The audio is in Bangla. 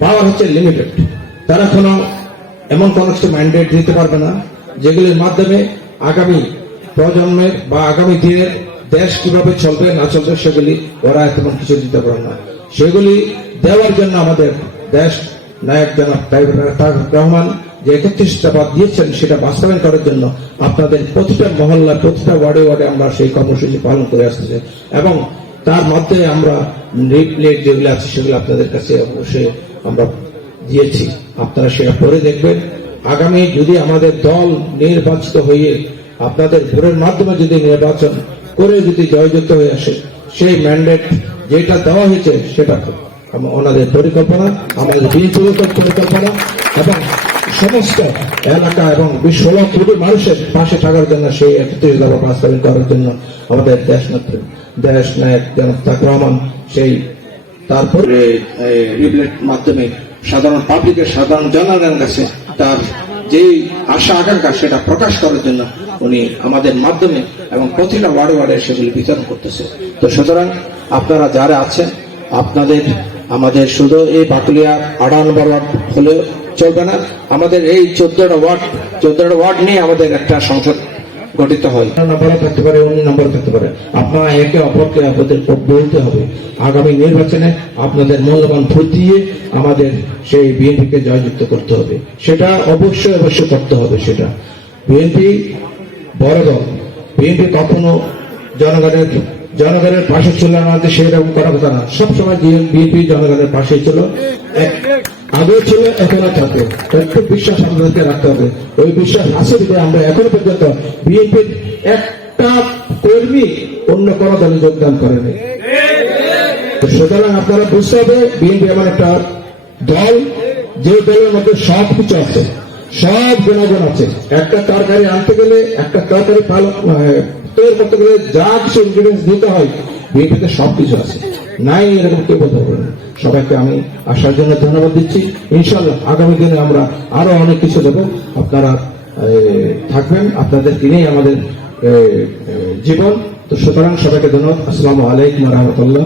পাওয়ার হচ্ছে লিমিটেড তারা কোনো এমন কোন কিছু ম্যান্ডেট দিতে পারবে না, যেগুলির মাধ্যমে আগামী প্রজন্মের বা আগামী দিনের দেশ কীভাবে চলবে, না চলবে, সেগুলি ওরা তেমন কিছু দিতে পারে না। সেগুলি দেওয়ার জন্য আমাদের দেশ নায়ক জনাব রহমান যে একত্রিশ দফা দিয়েছেন, সেটা বাস্তবায়ন করার জন্য আপনাদের প্রতিটা মহল্লা প্রতিটা ওয়ার্ডে ওয়ার্ডে আমরা সেই কর্মসূচি পালন করে আসতেছি। এবং তার মধ্যে আমরা রিপ্লেট যেগুলো আছে, সেগুলো আপনাদের কাছে অবশ্যই আমরা দিয়েছি। আপনারা সেটা পড়ে দেখবেন। আগামী যদি আমাদের দল নির্বাচিত হয়ে আপনাদের ভোটের মাধ্যমে যদি নির্বাচন করে যদি জয়যুক্ত হয়ে আসে, সেই ম্যান্ডেট যেটা দেওয়া হয়েছে, সেটা ওনাদের পরিকল্পনা, আমাদের বিএনপির পরিকল্পনা, এবং সমস্ত এলাকা এবং বিশ্ব কোটি মানুষের পাশে থাকার জন্য, সেই একত্রিশ দফা বাস্তবায়ন করার জন্য আমাদের দেশ দেশ নায়ক জনাব রহমান, সেই তারপরে মাধ্যমে সাধারণ পাবলিকের, সাধারণ জনগণের কাছে তার যেই আশা, আকাঙ্ক্ষা, সেটা প্রকাশ করার জন্য উনি আমাদের মাধ্যমে এবং প্রতিটা ওয়ার্ডে ওয়ার্ডে সেগুলি বিতরণ করতেছে। তো সুতরাং আপনারা যারা আছেন, আপনাদের, আমাদের শুধু এই বাকুলিয়া আড়া নম্বর ওয়ার্ড হলেও চলবে না। আমাদের এই চোদ্দটা ওয়ার্ড চোদ্দটা ওয়ার্ড নিয়ে আমাদের একটা সংসদ গঠিত হয়। নম্বরে থাকতে পারে, অন্য নম্বরে থাকতে পারে। আপনারা একে অপরকে আপনাদের বলতে হবে। আগামী নির্বাচনে আপনাদের মূল্যবান ভোট দিয়ে আমাদের সেই বিএনপিকে জয়যুক্ত করতে হবে। সেটা অবশ্যই অবশ্যই করতে হবে সেটা। বিএনপি বড় দল। বিএনপি কখনো জনগণের জনগণের পাশে ছিল আমাদের সেরকম করার কথা না। সবসময় বিএনপি জনগণের পাশে ছিল। এক- আগেও ছিল, এখনও থাকবে। একটু বিশ্বাস আমাদেরকে রাখতে হবে। ওই বিশ্বাস আছে যে আমরা এখনও পর্যন্ত বিএনপির একটা কর্মী অন্য কোন দলে যোগদান করেনি। সুতরাং আপনারা বুঝতে হবে, বিএনপি এমন একটা দল, যে দলের মধ্যে সব কিছু আছে, সব গুণাগুণ আছে। একটা তরকারি আনতে গেলে, একটা তরকারি পালক তৈরি করতে গেলে যা কিছু ইনগ্রিডিয়েন্টস দিতে হয়, বিএনপিতে সব কিছু আছে। নাই এরকম কেউ বলতে পারবে না। সবাইকে আমি আসার জন্য ধন্যবাদ দিচ্ছি। ইনশাল্লাহ আগামী দিনে আমরা আরও অনেক কিছু দেবো। আপনারা থাকবেন। আপনাদের নিয়ে আমাদের জীবন। তো সুতরাং সবাইকে ধন্যবাদ। আসসালামু আলাইকুম রহমতুল্লাহ।